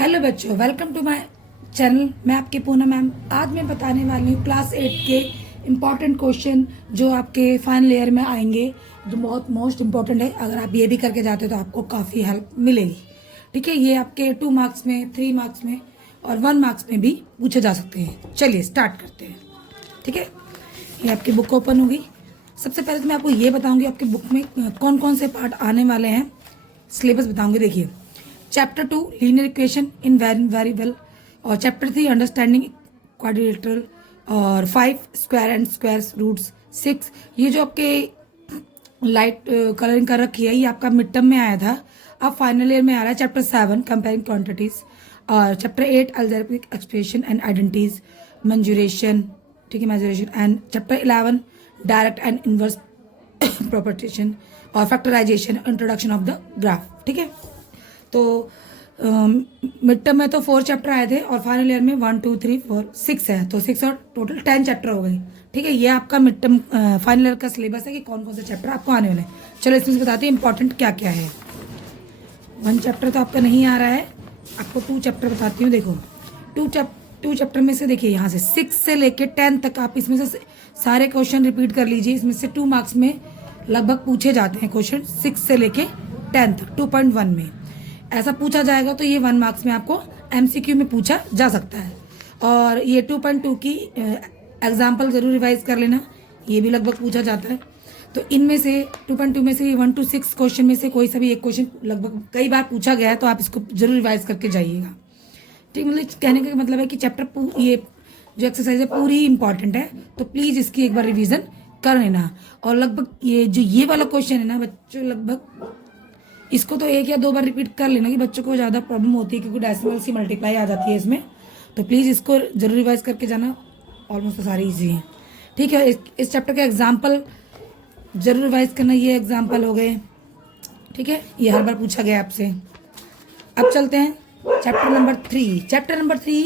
Hello बच्चों, welcome to my channel. मैं आपकी पूनम मैम। आज मैं बताने वाली हूँ क्लास 8 के इम्पॉर्टेंट क्वेश्चन जो आपके फाइनल ईयर में आएंगे, जो बहुत मोस्ट इम्पॉर्टेंट है। अगर आप ये भी करके जाते हो तो आपको काफ़ी हेल्प मिलेगी। ठीक है, ये आपके 2 मार्क्स में, 3 मार्क्स में और 1 मार्क्स में भी पूछे जा सकते हैं। चलिए स्टार्ट करते हैं। ठीक है, ये आपकी बुक ओपन होगी। सबसे पहले तो मैं आपको ये बताऊँगी आपकी बुक में कौन कौन से पार्ट आने वाले हैं, सिलेबस बताऊँगी। देखिए, chapter 2 linear equation in variable, और चैप्टर 3 अंडरस्टैंडिंग क्वाड्रिलेटरल, और 5 स्क्वायर एंड स्क्वायर रूट्स, 6 ये जो आपके लाइट कलरिंग कर रखी है, ये आपका मिड टर्म में आया था, अब फाइनल ईयर में आ रहा है। चैप्टर 7 कंपेयरिंग क्वांटिटीज, और chapter 8 algebraic expression and identities, mensuration. ठीक है, mensuration. And chapter 11 direct and inverse proportion और factorisation, introduction of the graph. ठीक है, तो मिड टर्म में तो 4 चैप्टर आए थे और फाइनल ईयर में 1 2 3 4 6 है, तो 6 और टोटल 10 चैप्टर हो गए। ठीक है, ये आपका मिड टर्म फाइनल ईयर का सिलेबस है कि कौन कौन से चैप्टर आपको आने वाले हैं। चलो इसमें से बताते हैं इंपॉर्टेंट क्या क्या है। 1 चैप्टर तो आपका नहीं आ रहा है, आपको 2 चैप्टर बताती हूँ। देखो, 2 चैप्टर में से देखिए यहाँ से 6 से लेके 10 तक आप इसमें से सारे क्वेश्चन रिपीट कर लीजिए। इसमें से 2 मार्क्स में लगभग पूछे जाते हैं क्वेश्चन, 6 से लेके 10 तक 2.1 में ऐसा पूछा जाएगा। तो ये 1 मार्क्स में आपको एमसीक्यू में पूछा जा सकता है। और ये 2.2 की एग्जाम्पल ज़रूर रिवाइज कर लेना, ये भी लगभग पूछा जाता है। तो इनमें से 2.2 में से 1 to 6 क्वेश्चन में से कोई सा भी एक क्वेश्चन लगभग कई बार पूछा गया है, तो आप इसको जरूर रिवाइज करके जाइएगा। ठीक, मतलब कहने का मतलब है कि चैप्टर ये जो एक्सरसाइज है पूरी इंपॉर्टेंट है, तो प्लीज़ इसकी एक बार रिवीजन कर लेना। और लगभग ये वाला क्वेश्चन है ना बच्चों, लगभग इसको तो 1 या 2 बार रिपीट कर लेना, कि बच्चों को ज़्यादा प्रॉब्लम होती है क्योंकि डेसिमल सी मल्टीप्लाई आ जाती है इसमें। तो प्लीज़ इसको जरूर रिवाइज करके जाना, ऑलमोस्ट तो सारे ईजी हैं। ठीक है, इस चैप्टर के एग्जाम्पल जरूर रिवाइज करना। ये एग्जाम्पल हो गए, ठीक है, ये हर बार पूछा गया आपसे। अब चलते हैं chapter number 3। Chapter number 3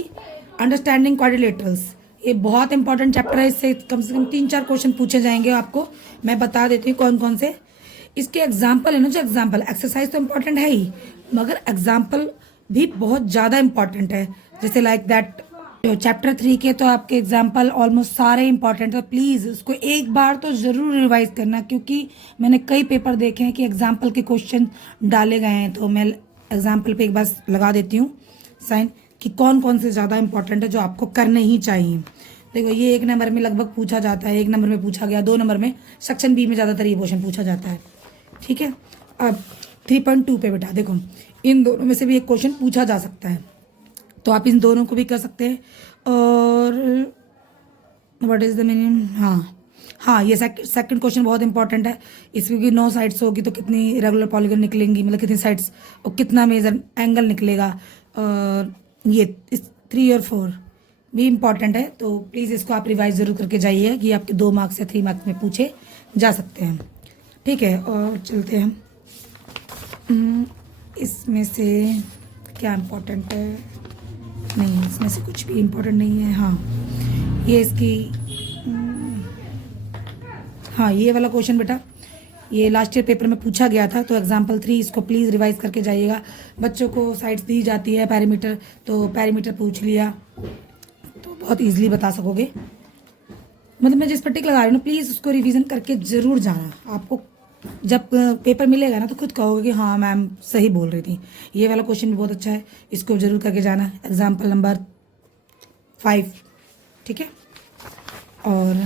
understanding quadrilaterals, ये बहुत इंपॉर्टेंट चैप्टर है। इससे कम से कम 3-4 क्वेश्चन पूछे जाएंगे आपको। मैं बता देती हूँ कौन कौन से इसके एग्जाम्पल है ना। जो एग्जाम्पल, एक्सरसाइज तो इंपॉर्टेंट है ही, मगर एग्जाम्पल भी बहुत ज़्यादा इंपॉर्टेंट है। जैसे लाइक दैट चैप्टर 3 के तो आपके एग्जाम्पल ऑलमोस्ट सारे इंपॉर्टेंट है। तो प्लीज़ उसको एक बार तो ज़रूर रिवाइज करना, क्योंकि मैंने कई पेपर देखे हैं कि एग्जाम्पल के क्वेश्चन डाले गए हैं। तो मैं एग्जाम्पल पे एक बार लगा देती हूँ साइन कि कौन कौन से ज़्यादा इंपॉर्टेंट है जो आपको करने ही चाहिए। देखो, ये 1 नंबर में लगभग पूछा जाता है, 1 नंबर में पूछा गया, 2 नंबर में सेक्शन बी में ज़्यादातर ये क्वेश्चन पूछा जाता है। ठीक है, अब 3.2 पे बेटा देखो, इन दोनों में से भी एक क्वेश्चन पूछा जा सकता है, तो आप इन दोनों को भी कर सकते हैं। और व्हाट इज द मीनिंग, हाँ, ये सेकंड क्वेश्चन बहुत इंपॉर्टेंट है। इसमें भी 9 साइड्स होगी तो कितनी रेगुलर पॉलीगन निकलेंगी, मतलब कितनी साइड्स और कितना मेजर एंगल निकलेगा। और ये 3 और 4 भी इंपॉर्टेंट है, तो प्लीज़ इसको आप रिवाइज ज़रूर करके जाइए कि आपके 2 मार्क्स या 3 मार्क्स में पूछे जा सकते हैं। ठीक है, और चलते हैं इसमें से क्या इम्पोर्टेंट है। नहीं, इसमें से कुछ भी इम्पोर्टेंट नहीं है। हाँ, ये इसकी हाँ, ये वाला क्वेश्चन बेटा ये लास्ट ईयर पेपर में पूछा गया था। तो एग्जाम्पल 3 इसको प्लीज़ रिवाइज करके जाइएगा। बच्चों को साइड्स दी जाती है, पैरामीटर, तो पैरामीटर पूछ लिया तो बहुत ईजिली बता सकोगे। मतलब मैं जिस पर टिक लगा रही हूँ ना, प्लीज़ उसको रिवीजन करके ज़रूर जाना। आपको जब पेपर मिलेगा ना तो खुद कहोगे कि हाँ मैम सही बोल रही थी। ये वाला क्वेश्चन भी बहुत अच्छा है, इसको जरूर करके जाना। एग्जाम्पल नंबर 5, ठीक है। और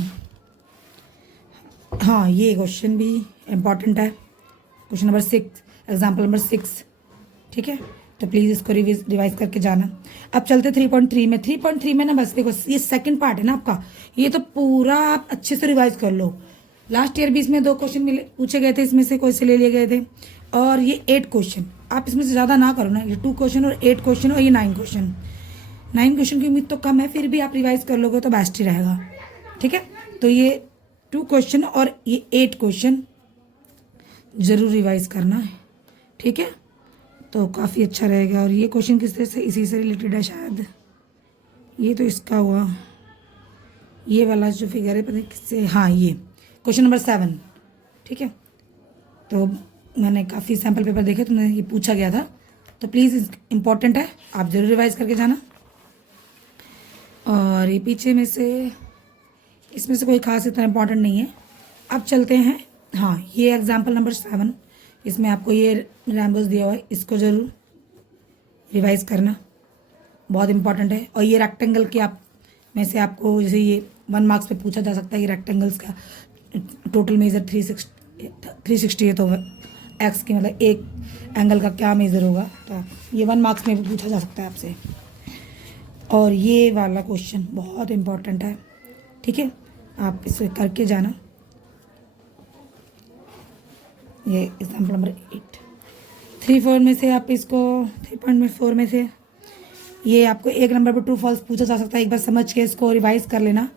हाँ, ये क्वेश्चन भी इम्पॉर्टेंट है, क्वेश्चन नंबर 6, एग्जाम्पल नंबर 6, ठीक है। तो प्लीज़ इसको रिवाइज करके जाना। अब चलते 3.3 में। 3.3 में ना बस देखो, ये सेकंड पार्ट है ना आपका, ये तो पूरा आप अच्छे से रिवाइज कर लो। लास्ट ईयर भी इसमें 2 क्वेश्चन पूछे गए थे, इसमें से कोई से ले लिए गए थे। और ये 8 क्वेश्चन, आप इसमें से ज़्यादा ना करो ना, ये 2 क्वेश्चन और 8 क्वेश्चन और ये 9 क्वेश्चन। 9 क्वेश्चन की उम्मीद तो कम है, फिर भी आप रिवाइज कर लोगे तो बेस्ट ही रहेगा। ठीक है, तो ये 2 क्वेश्चन और ये 8 क्वेश्चन ज़रूर रिवाइज करना है। ठीक है, तो काफ़ी अच्छा रहेगा। और ये क्वेश्चन किस तरह से इसी से रिलेटेड है शायद, ये तो इसका हुआ, ये वाला जो फिगर है पता नहीं किससे, हाँ ये क्वेश्चन नंबर 7, ठीक है। तो मैंने काफ़ी सैम्पल पेपर देखे तो मैं ये पूछा गया था, तो प्लीज़ इम्पोर्टेंट है, आप ज़रूर रिवाइज करके जाना। और ये पीछे में से इसमें से कोई खास इतना इम्पोर्टेंट नहीं है। अब चलते हैं, हाँ ये एग्जाम्पल नंबर 7, इसमें आपको ये रैम्बोस दिया हुआ है, इसको ज़रूर रिवाइज करना, बहुत इंपॉर्टेंट है। और ये रेक्टेंगल के आप में से आपको जैसे ये 1 मार्क्स पे पूछा जा सकता है कि रेक्टेंगल्स का टोटल मेजर 360 है, तो एक्स की मतलब एक एंगल का क्या मेजर होगा, तो ये 1 मार्क्स में भी पूछा जा सकता है आपसे। और ये वाला क्वेश्चन बहुत इम्पोर्टेंट है, ठीक है, आप इसे करके जाना। ये एग्जाम्पल नंबर 8, 3.4 में से आप इसको 3.4 में से ये आपको एक नंबर पर ट्रू फॉल्स पूछा जा सकता है। एक बार समझ के इसको रिवाइज कर लेना,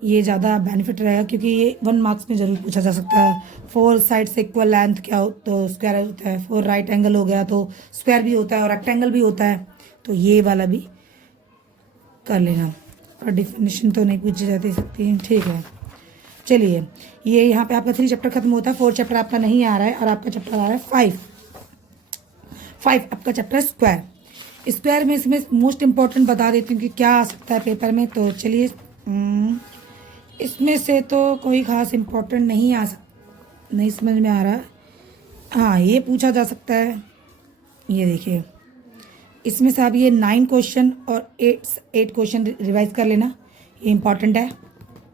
ये ज़्यादा बेनिफिट रहेगा, क्योंकि ये 1 मार्क्स में ज़रूर पूछा जा सकता है। 4 साइड से इक्वल लेंथ क्या हो तो स्क्वायर होता है, 4 राइट एंगल हो गया तो स्क्वायर भी होता है और रेक्टेंगल भी होता है, तो ये वाला भी कर लेना। और डिफिनेशन तो नहीं पूछी जाती सकती, ठीक है। चलिए, ये यहाँ पे आपका 3 चैप्टर खत्म होता है, 4 चैप्टर आपका नहीं आ रहा है और आपका चैप्टर आ रहा है 5 आपका चैप्टर स्क्वायर में इसमें मोस्ट इम्पॉर्टेंट बता देती हूँ कि क्या आ सकता है पेपर में। तो चलिए, इसमें से तो कोई ख़ास इम्पोर्टेंट नहीं समझ में आ रहा। हाँ, ये पूछा जा सकता है, ये देखिए, इसमें से आप ये 9 क्वेश्चन और 8 क्वेश्चन रिवाइज कर लेना, ये इम्पॉर्टेंट है,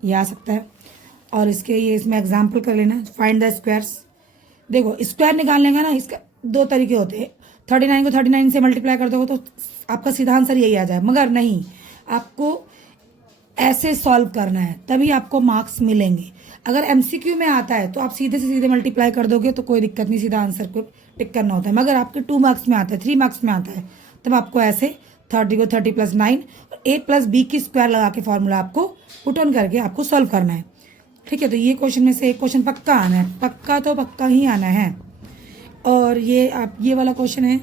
ये आ सकता है। और इसके ये इसमें एग्जाम्पल कर लेना, फाइंड द स्क्वायर्स। देखो, स्क्वायर निकालने का ना इसका 2 तरीके होते हैं, 39 को 39 से मल्टीप्लाई कर दोगे तो आपका सीधा आंसर यही आ जाए, मगर नहीं, आपको ऐसे सॉल्व करना है, तभी आपको मार्क्स मिलेंगे। अगर एमसीक्यू में आता है तो आप सीधे से सीधे मल्टीप्लाई कर दोगे तो कोई दिक्कत नहीं, सीधा आंसर को टिक करना होता है। मगर आपके 2 मार्क्स में आता है, 3 मार्क्स में आता है, तब आपको ऐसे 30 को 30 + 9 और a + b की स्क्वायर लगा के फॉर्मूला आपको पुट ऑन करके आपको सॉल्व करना है, ठीक है। तो ये क्वेश्चन में से एक क्वेश्चन पक्का आना है, पक्का तो पक्का ही आना है। और ये वाला क्वेश्चन है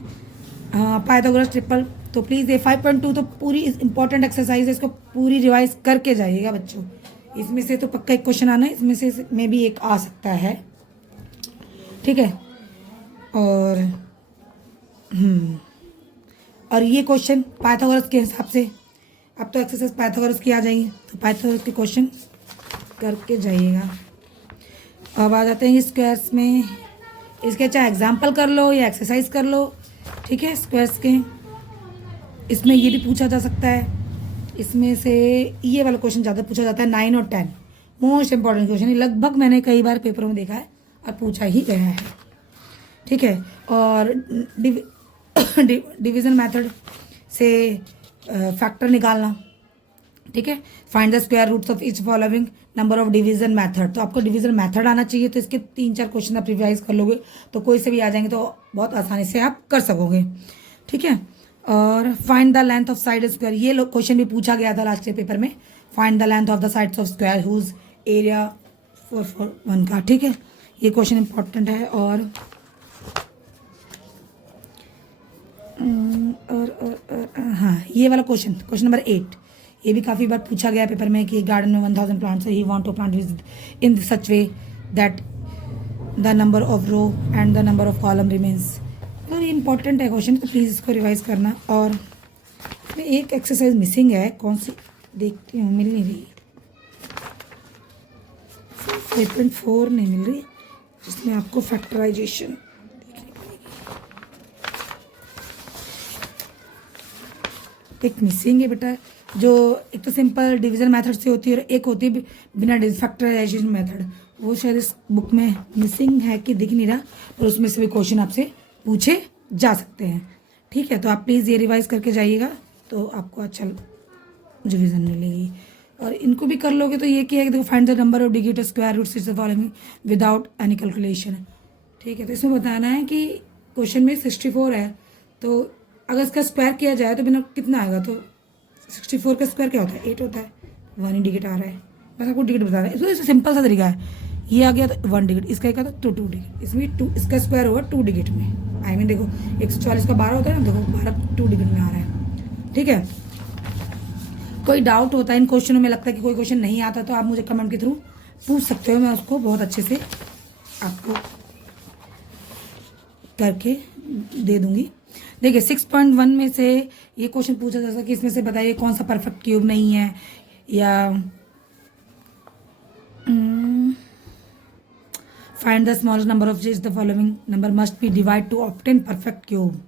पाइथागोरस ट्रिपल, तो प्लीज़ ये 5.2 तो पूरी इंपॉर्टेंट एक्सरसाइज है, इसको पूरी रिवाइज करके जाइएगा बच्चों। इसमें से तो पक्का एक क्वेश्चन आना है, इसमें से में भी एक आ सकता है, ठीक है। और ये क्वेश्चन पाइथागोरस के हिसाब से, अब तो एक्सरसाइज पाइथागोरस की आ जाएंगी, तो पाइथागोरस के क्वेश्चन करके जाइएगा। अब आ जाते हैं स्क्वायर्स में, इसके चाहे एग्जाम्पल कर लो या एक्सरसाइज कर लो, ठीक है। स्क्वायर्स के इसमें ये भी पूछा जा सकता है, इसमें से ये वाला क्वेश्चन ज़्यादा पूछा जाता है, 9 और 10 मोस्ट इंपॉर्टेंट क्वेश्चन है, लगभग मैंने कई बार पेपरों में देखा है और पूछा ही गया है, ठीक है। और डिवीज़न मेथड से फैक्टर निकालना, ठीक है। Find the square roots of each following number of division method, तो आपको डिवीजन मेथड आना चाहिए, तो इसके 3-4 क्वेश्चन आप रिवाइज कर लोगे तो कोई से भी आ जाएंगे, तो बहुत आसानी से आप कर सकोगे, ठीक है। और find the length of side square, ये क्वेश्चन भी पूछा गया था लास्ट ईयर पेपर में, find the length of the sides of square whose area 441 का, ठीक है। ये क्वेश्चन इंपॉर्टेंट है। और हाँ, ये वाला क्वेश्चन नंबर 8, ये भी काफ़ी बार पूछा गया पेपर में कि गार्डन में 1000 plants, he want to plant in such way that the number of row and the number of column remains. तो ये इंपॉर्टेंट है क्वेश्चन, तो प्लीज़ इसको रिवाइज करना। और इसमें एक एक्सरसाइज मिसिंग है, कौन सी देखती हूँ, मिल नहीं रही, 5.4 नहीं मिल रही, जिसमें आपको फैक्टराइजेशन एक मिसिंग है बेटा, जो एक तो सिंपल डिवीजन मेथड से होती है और एक होती है बिना फैक्टराइजेशन मेथड, वो शायद इस बुक में मिसिंग है कि दिख नहीं रहा, और उसमें से भी क्वेश्चन आपसे पूछे जा सकते हैं, ठीक है। तो आप प्लीज़ ये रिवाइज करके जाइएगा, तो आपको अच्छा रिवीजन मिलेगी। और इनको भी कर लोगे तो ये क्या है, देखो, find the number of digit square roots is the following without any calculation, ठीक है। तो इसमें बताना है कि क्वेश्चन में 64 है, तो अगर इसका स्क्वायर किया जाए तो बिना कितना आएगा, तो 64 का स्क्वायर क्या होता है, 8 होता है, 1 ही डिजिट आ रहा है, बस आपको डिजिट बताना है। तो सिंपल सा तरीका है, ये आ गया तो 1 डिजिट, इसका क्या था तो 2 डिजिट, इसमें 2 इसका स्क्वायर होगा 2 डिजिट में, आई मीन देखो 144 का 12 होता है ना, देखो 12 2 डिजिट में आ रहा है, ठीक है। कोई डाउट होता है इन क्वेश्चनों में, लगता है कि कोई क्वेश्चन नहीं आता, तो आप मुझे कमेंट के थ्रू पूछ सकते हो, मैं उसको बहुत अच्छे से आपको करके दे दूंगी। देखिए 6.1 में से ये क्वेश्चन पूछा जा सकता है कि इसमें से बताइए कौन सा परफेक्ट क्यूब नहीं है, या find the smallest number of जिस the following number must be divide to obtain perfect cube.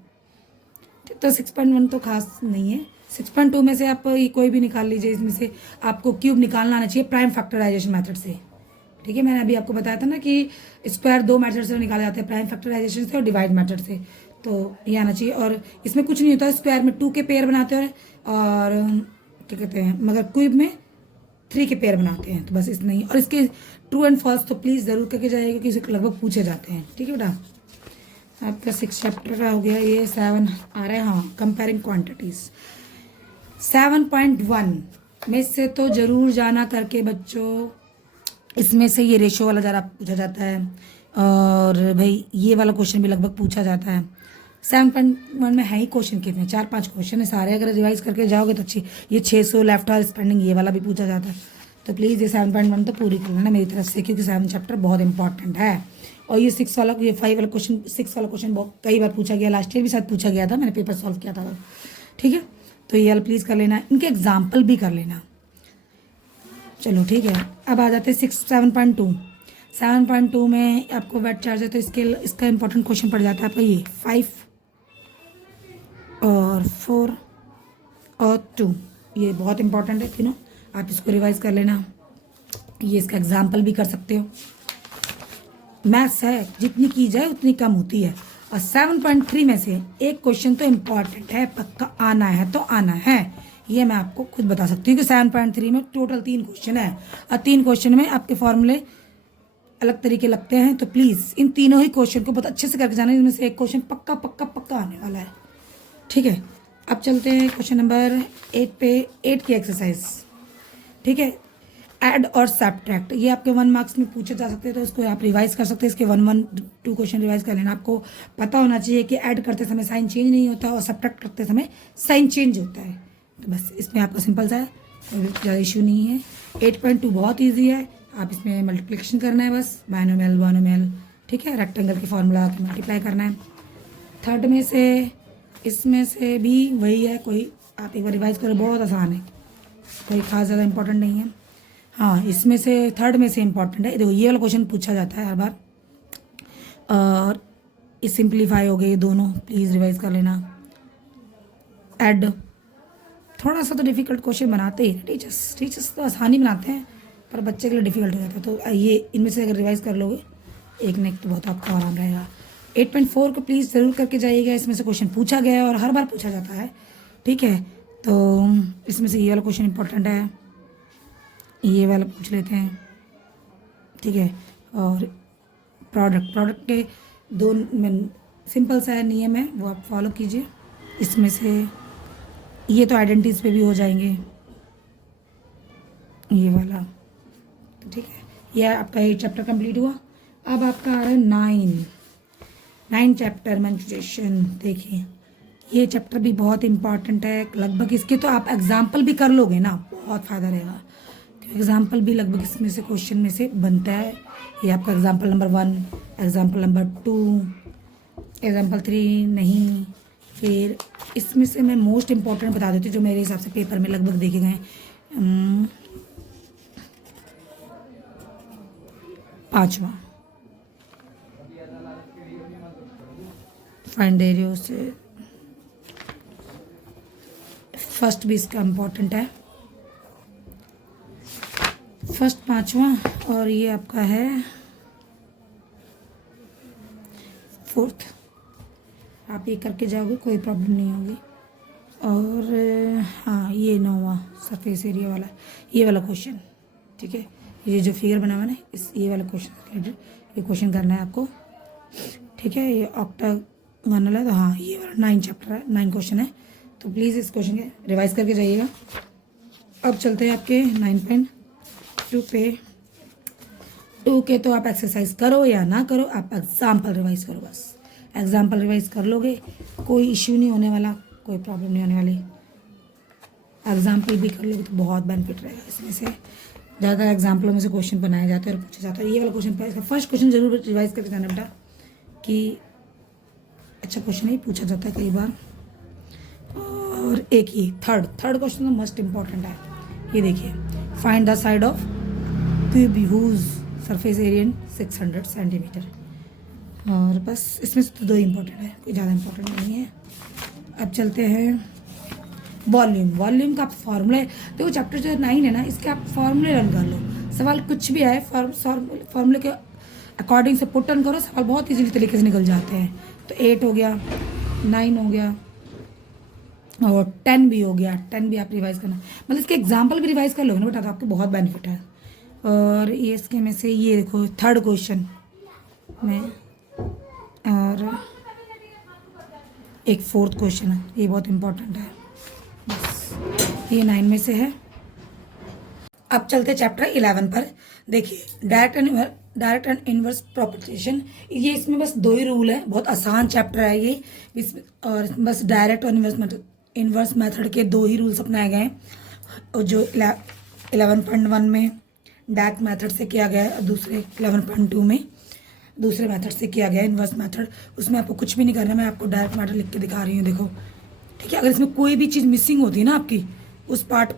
तो 6.1 तो खास नहीं है। 6.2 में से आप ये कोई भी निकाल लीजिए, इसमें से आपको क्यूब निकालना आना चाहिए प्राइम फैक्टराइजेशन मेथड से। ठीक है, मैंने अभी आपको बताया था ना कि स्क्वायर 2 मेथड से निकाले जाते हैं, प्राइम फैक्टराइजेशन से और डिवाइड मेथड से। तो ये आना चाहिए, और इसमें कुछ नहीं होता है, स्क्वायर में 2 के पेयर बनाते हैं और क्या कहते हैं, मगर क्यूब में 3 के पेयर बनाते हैं। तो बस इतना ही, और इसके ट्रू एंड फॉल्स तो प्लीज़ ज़रूर करके जाइएगा क्योंकि इसे लगभग पूछे जाते हैं। ठीक है बेटा, आपका 6 चैप्टर का हो गया, ये 7 आ रहा है। हाँ, कंपेयरिंग क्वांटिटीज 7.1 में से तो जरूर जाना करके बच्चों, इसमें से ये रेशो वाला ज़रा पूछा जाता है, और भाई ये वाला क्वेश्चन भी लगभग पूछा जाता है। 7.1 में है ही क्वेश्चन कितने, 4-5 क्वेश्चन है सारे, अगर रिवाइज करके जाओगे तो अच्छी। ये 600 लेफ्ट और स्पेंडिंग ये वाला भी पूछा जाता है। तो प्लीज़ ये 7.1 तो पूरी कर लेना मेरी तरफ से, क्योंकि 7 चैप्टर बहुत इंपॉर्टेंट है। और ये 6 वाला, ये 5 वाला क्वेश्चन, 6 वाला क्वेश्चन बहुत कई बार पूछा गया, लास्ट ईयर भी शायद पूछा गया था, मैंने पेपर सॉल्व किया था। ठीक है, तो ये वाला प्लीज़ कर लेना, इनके एग्जाम्पल भी कर लेना। चलो ठीक है, अब आ जाते हैं 7.2। 7.2 में आपको वेट चार्ज है, तो इसका इंपॉर्टेंट क्वेश्चन पड़ जाता है आपका ये 5 और 4 और 2। ये बहुत इंपॉर्टेंट है तीनों, आप इसको रिवाइज कर लेना। ये इसका एग्जाम्पल भी कर सकते हो। मैथ्स है, जितनी की जाए उतनी कम होती है। और 7.3 में से एक क्वेश्चन तो इम्पॉर्टेंट है, पक्का आना है तो आना है, ये मैं आपको खुद बता सकती हूँ कि 7.3 में टोटल 3 क्वेश्चन है, और 3 क्वेश्चन में आपके फॉर्मूले अलग तरीके लगते हैं। तो प्लीज़ इन तीनों ही क्वेश्चन को बहुत अच्छे से करके जाना, इनमें से एक क्वेश्चन पक्का पक्का पक्का आने वाला है। ठीक है, अब चलते हैं क्वेश्चन नंबर 8 पे, 8 की एक्सरसाइज। ठीक है, ऐड और सब्ट्रैक्ट, ये आपके 1 मार्क्स में पूछे जा सकते हैं, तो इसको आप रिवाइज कर सकते हैं। इसके 1-1-2 क्वेश्चन रिवाइज कर लेना। आपको पता होना चाहिए कि ऐड करते समय साइन चेंज नहीं होता और सब्ट्रैक्ट करते समय साइन चेंज होता है। तो बस इसमें आपका सिंपल सा है, कोई ज़्यादा इशू नहीं है। 8.2 बहुत ईजी है, आप इसमें मल्टीप्लिकेशन करना है बस, बायनोमियल बायनोमियल। ठीक है, रेक्टेंगल के फॉर्मूला के मल्टीप्लाई करना है। थर्ड में से इसमें से भी वही है, कोई आप एक बार रिवाइज करो, बहुत आसान है, कोई खास ज़्यादा इंपॉर्टेंट नहीं है। हाँ, इसमें से थर्ड में से इम्पॉर्टेंट है, देखो ये वाला क्वेश्चन पूछा जाता है हर बार, और ये सिंप्लीफाई हो गए दोनों, प्लीज़ रिवाइज कर लेना। ऐड थोड़ा सा तो डिफ़िकल्ट क्वेश्चन बनाते ही टीचर्स तो आसानी बनाते हैं, पर बच्चे के लिए डिफ़िकल्ट हो जाता है। तो ये इनमें से अगर रिवाइज कर लोगे एक ने तो बहुत आपका आराम रहेगा। 8.4 को प्लीज़ ज़रूर करके जाइएगा, इसमें से क्वेश्चन पूछा गया है और हर बार पूछा जाता है। ठीक है, तो इसमें से ये वाला क्वेश्चन इंपॉर्टेंट है, ये वाला पूछ लेते हैं। ठीक है, और प्रोडक्ट के 2 सिंपल सा नियम है, वो आप फॉलो कीजिए। इसमें से ये तो आइडेंटिटीज पे भी हो जाएंगे, ये वाला। तो ठीक है, यह आपका 8 चैप्टर कंप्लीट हुआ। अब आपका आ रहा है 9 चैप्टर मेंस्ट्रुएशन। देखिए ये चैप्टर भी बहुत इंपॉर्टेंट है, लगभग इसके तो आप एग्जाम्पल भी कर लोगे ना, बहुत फ़ायदा रहेगा। एग्जाम्पल भी लगभग इसमें से क्वेश्चन में से बनता है। ये आपका example number 1, example number 2, example 3 नहीं। फिर इसमें से मैं मोस्ट इम्पॉर्टेंट बता देती हूँ जो मेरे हिसाब से पेपर में लगभग देखे गए। 5वां फाइंड एरिया से फर्स्ट भी इसका इम्पॉर्टेंट है, फर्स्ट 5वां, और ये आपका है 4th। आप ये करके जाओगे कोई प्रॉब्लम नहीं होगी। और हाँ, ये 9वां सरफेस एरिया वाला, ये वाला क्वेश्चन। ठीक है, ये जो फिगर बना हुआ है ना, ये वाला क्वेश्चन रिलेटेड ये क्वेश्चन करना है आपको। ठीक है, ये ऑक्टागोनल है, तो हाँ ये वाला 9 चैप्टर है, 9 क्वेश्चन है, तो प्लीज़ इस क्वेश्चन के रिवाइज करके जाइएगा। अब चलते हैं आपके 9.2 पे। 2 के तो आप एक्सरसाइज करो या ना करो, आप एग्जाम्पल रिवाइज करो, बस एग्जाम्पल रिवाइज कर लोगे, कोई इश्यू नहीं होने वाला, कोई प्रॉब्लम नहीं होने वाली। एग्जाम्पल भी कर लोगे तो बहुत बेनिफिट रहेगा। इसमें से ज़्यादातर एग्जाम्पलों में से क्वेश्चन बनाया जाता है और पूछा जाता है। ये वाला क्वेश्चन, फर्स्ट क्वेश्चन जरूर रिवाइज करके जाना बेटा, कि अच्छा क्वेश्चन ही पूछा जाता है कई बार। और एक ही थर्ड क्वेश्चन तो मोस्ट इम्पॉर्टेंट है। ये देखिए, find the side of cube whose surface area 600 centimetre. और बस इसमें से तो दो इम्पोर्टेंट है, कोई ज़्यादा इम्पोर्टेंट नहीं है। अब चलते हैं वॉल्यूम का फॉर्मूला। देखो चैप्टर जो 9 है ना, इसके आप फॉर्मूले रन कर लो। सवाल कुछ भी आए फॉर्मूले के अकॉर्डिंग से पुट ऑन करो, सवाल बहुत इजीली तरीके से निकल जाते हैं। तो 8 हो गया, 9 हो गया और 10 भी हो गया। 10 भी आप रिवाइज करना, मतलब इसके एग्जाम्पल भी रिवाइज कर लोगे ना बेटा, तो आपको बहुत बेनिफिट है। और ये इसके में से ये देखो थर्ड क्वेश्चन में, और एक फोर्थ क्वेश्चन है, ये बहुत इंपॉर्टेंट है। बस ये 9 में से है। अब चलते चैप्टर 11 पर। देखिए डायरेक्ट एंड इनवर्स प्रोपोर्शन। ये इसमें बस दो ही रूल है, बहुत आसान चैप्टर है ये इसमें। और बस डायरेक्ट और इनवर्स मेथड के दो ही रूल्स अपनाए गए हैं, और जो 11.1 में डायरेक्ट मेथड से किया गया है, और दूसरे 11.2 में दूसरे मेथड से किया गया है इनवर्स मेथड। उसमें आपको कुछ भी नहीं करना, मैं आपको डायरेक्ट मेथड लिख के दिखा रही हूँ, देखो ठीक है। अगर इसमें कोई भी चीज़ मिसिंग होती है ना आपकी, उस पार्ट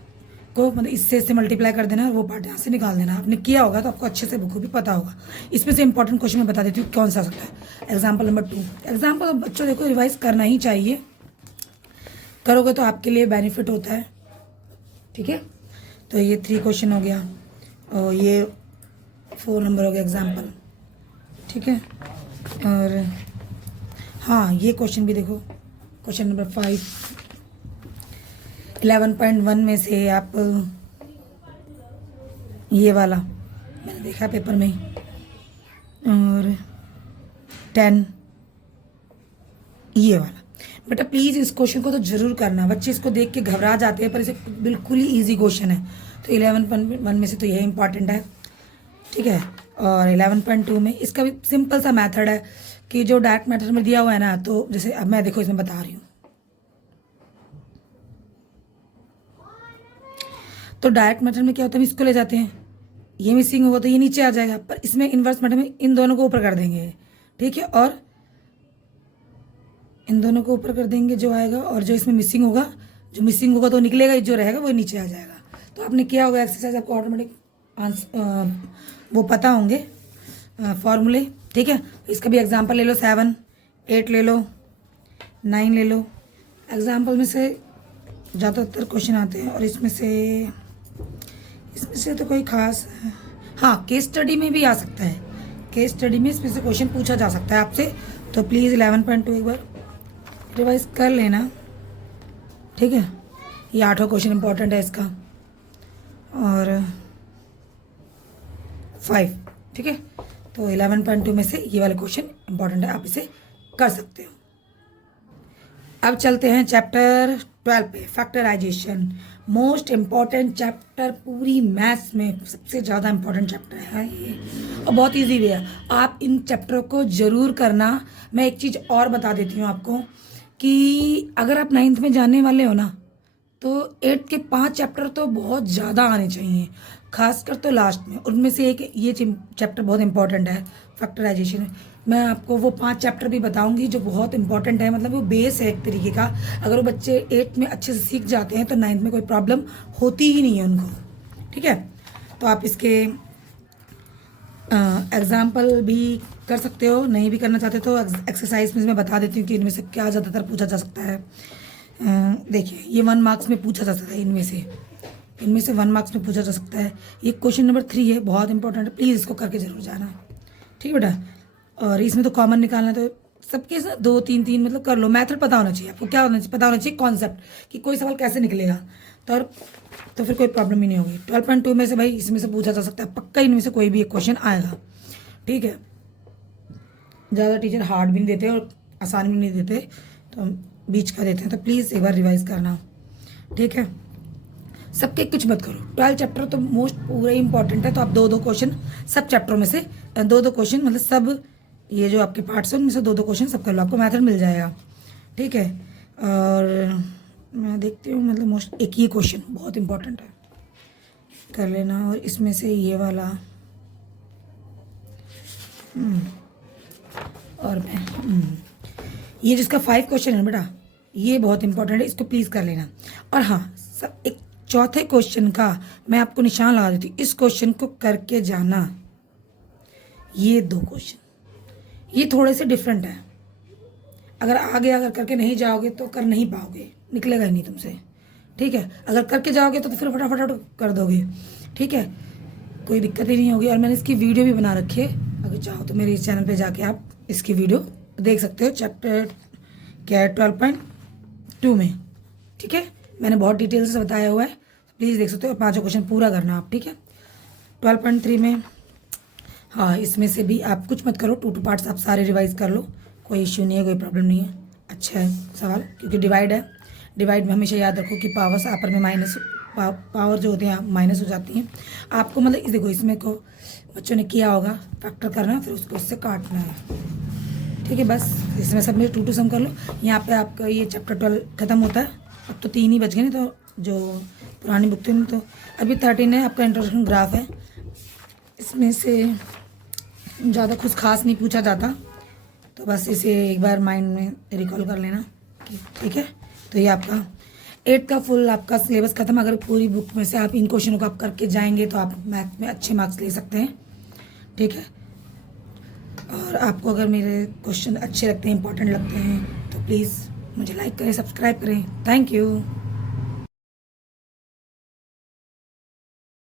को मतलब इससे मल्टीप्लाई कर देना, वो पार्ट यहाँ से निकाल देना। आपने किया होगा तो आपको अच्छे से बुक भी पता होगा। इसमें से इंपॉर्टेंट क्वेश्चन मैं बता देती हूँ कौन सा आ सकता है। Example number 2। एग्जाम्पल बच्चों देखो रिवाइज करना ही चाहिए, करोगे तो आपके लिए बेनिफिट होता है, ठीक है। तो ये 3 क्वेश्चन हो गया, और ये 4 नंबर हो गया एग्जाम्पल, ठीक है। और हाँ, ये क्वेश्चन भी देखो, क्वेश्चन नंबर 5 11.1 में से आप ये वाला मैंने देखा पेपर में, और 10 ये वाला। बेटा प्लीज़ इस क्वेश्चन को तो जरूर करना, बच्चे इसको देख के घबरा जाते हैं, पर इसे बिल्कुल ही इजी क्वेश्चन है। तो 11.1 में से तो यही इंपॉर्टेंट है, ठीक है। और 11.2 में इसका भी सिंपल सा मेथड है कि जो डायरेक्ट मेथड में दिया हुआ है ना, तो जैसे अब मैं देखो इसमें बता रही हूँ। तो डायरेक्ट मेथड में क्या होता है, इसको ले जाते हैं, ये मिसिंग होगा तो ये नीचे आ जाएगा, पर इसमें इनवर्स मेथड में इन दोनों को ऊपर कर देंगे, ठीक है। और इन दोनों को ऊपर कर देंगे जो आएगा, और जो इसमें मिसिंग होगा तो निकलेगा, जो रहेगा वो नीचे आ जाएगा। तो आपने किया होगा एक्सरसाइज, आपको ऑटोमेटिक आंसर वो पता होंगे फॉर्मूले, ठीक है। इसका भी एग्जांपल ले लो, 7, 8 ले लो, 9 ले लो। एग्जांपल में से ज़्यादातर क्वेश्चन आते हैं, और इसमें से तो कोई खास, हाँ केस स्टडी में भी आ सकता है। केस स्टडी में इसमें से क्वेश्चन पूछा जा सकता है आपसे। तो प्लीज़ 11.2 एक बार रिवाइज कर लेना, ठीक है। ये 8वां क्वेश्चन इंपॉर्टेंट है इसका, और 5, ठीक है। तो 11.2 में से ये वाला क्वेश्चन इंपॉर्टेंट है, आप इसे कर सकते हो। अब चलते हैं चैप्टर 12 पे, फैक्टराइजेशन। मोस्ट इम्पॉर्टेंट चैप्टर पूरी मैथ्स में, सबसे ज़्यादा इम्पॉर्टेंट चैप्टर है ये, और बहुत इजी भी है। आप इन चैप्टरों को ज़रूर करना। मैं एक चीज़ और बता देती हूँ आपको कि अगर आप 9th में जाने वाले हो ना, तो 8th के 5 चैप्टर तो बहुत ज़्यादा आने चाहिए, खासकर तो लास्ट में। उनमें से एक ये चैप्टर बहुत इंपॉर्टेंट है, फैक्टराइजेशन। मैं आपको वो 5 चैप्टर भी बताऊंगी जो बहुत इंपॉर्टेंट है, मतलब वो बेस है एक तरीके का। अगर वो बच्चे 8th में अच्छे से सीख जाते हैं तो 9th में कोई प्रॉब्लम होती ही नहीं है उनको, ठीक है। तो आप इसके एग्जाम्पल भी कर सकते हो, नहीं भी करना चाहते तो एक्सरसाइज में मैं बता देती हूँ कि इनमें से क्या ज़्यादातर पूछा जा सकता है। देखिए ये 1 मार्क्स में पूछा जा सकता है, इनमें से 1 मार्क्स में पूछा जा सकता है। ये क्वेश्चन नंबर 3 है, बहुत इंपॉर्टेंट है, प्लीज़ इसको करके जरूर जाना, ठीक है बेटा। और इसमें तो कॉमन निकालना, तो सबके साथ 2 3 3 मतलब कर लो। मेथड पता होना चाहिए आपको, क्या पता होना चाहिए कॉन्सेप्ट, कि कोई सवाल कैसे निकलेगा, तो फिर कोई प्रॉब्लम ही नहीं होगी। 12.2 में से भाई इसमें से पूछा जा सकता है पक्का, इनमें से कोई भी एक क्वेश्चन आएगा, ठीक है। ज़्यादा टीचर हार्ड भी नहीं देते और आसान भी नहीं देते, तो बीच का देते हैं। तो प्लीज़ एक बार रिवाइज करना, ठीक है। सबके कुछ मत करो, 12 चैप्टर तो मोस्ट पूरा ही इंपॉर्टेंट है। तो आप 2-2 क्वेश्चन सब चैप्टरों में से 2-2 क्वेश्चन, मतलब सब ये जो आपके पार्ट्स हैं उनमें से 2-2 क्वेश्चन सब कर लो, आपको मैथड मिल जाएगा, ठीक है। और मैं देखती हूँ, मतलब मोस्ट एक ही क्वेश्चन बहुत इंपॉर्टेंट है, कर लेना। और इसमें से ये वाला और मैं ये जिसका 5 क्वेश्चन है बेटा, ये बहुत इंपॉर्टेंट है, इसको प्लीज़ कर लेना। और हाँ, सब एक चौथे क्वेश्चन का मैं आपको निशान लगा देती हूँ, इस क्वेश्चन को करके जाना। ये 2 क्वेश्चन ये थोड़े से डिफरेंट है, अगर आगे अगर करके नहीं जाओगे तो कर नहीं पाओगे, निकलेगा ही नहीं तुमसे, ठीक है। अगर करके जाओगे तो फिर फटाफट कर दोगे, ठीक है, कोई दिक्कत ही नहीं होगी। और मैंने इसकी वीडियो भी बना रखी है, अगर चाहो तो मेरे इस चैनल पे जाके आप इसकी वीडियो देख सकते हो, चैप्टर क्या है 12.2 में, ठीक है। मैंने बहुत डिटेल से बताया हुआ है, प्लीज़ देख सकते हो। 5 क्वेश्चन पूरा करना आप, ठीक है। 12.3 में हाँ, इसमें से भी आप कुछ मत करो, 2 पार्ट्स आप सारे रिवाइज कर लो, कोई इश्यू नहीं है, कोई प्रॉब्लम नहीं है। अच्छा है सवाल, क्योंकि डिवाइड है, डिवाइड में हमेशा याद रखो कि पावर्स आपस में माइनस, पावर जो होती हैं माइनस हो जाती हैं। आपको मतलब इस देखो, इसमें को बच्चों ने किया होगा, फैक्टर करना, फिर उसको इससे काटना है, ठीक है। बस इसमें सब में 2 सम कर लो। यहाँ पे आपका ये चैप्टर 12 खत्म होता है। अब तो 3 ही बच गए नहीं तो जो पुरानी बुक थी में, तो अभी 13 है आपका इंट्रोडक्शन ग्राफ है। इसमें से ज़्यादा कुछ खास नहीं पूछा जाता, तो बस इसे एक बार माइंड में रिकॉल कर लेना, ठीक है। तो ये आपका 8 का फुल आपका सिलेबस खत्म। अगर पूरी बुक में से आप इन क्वेश्चनों को आप करके जाएंगे तो आप मैथ में अच्छे मार्क्स ले सकते हैं, ठीक है। और आपको अगर मेरे क्वेश्चन अच्छे लगते हैं, इंपॉर्टेंट लगते हैं, तो प्लीज़ मुझे लाइक करें, सब्सक्राइब करें। Thank you.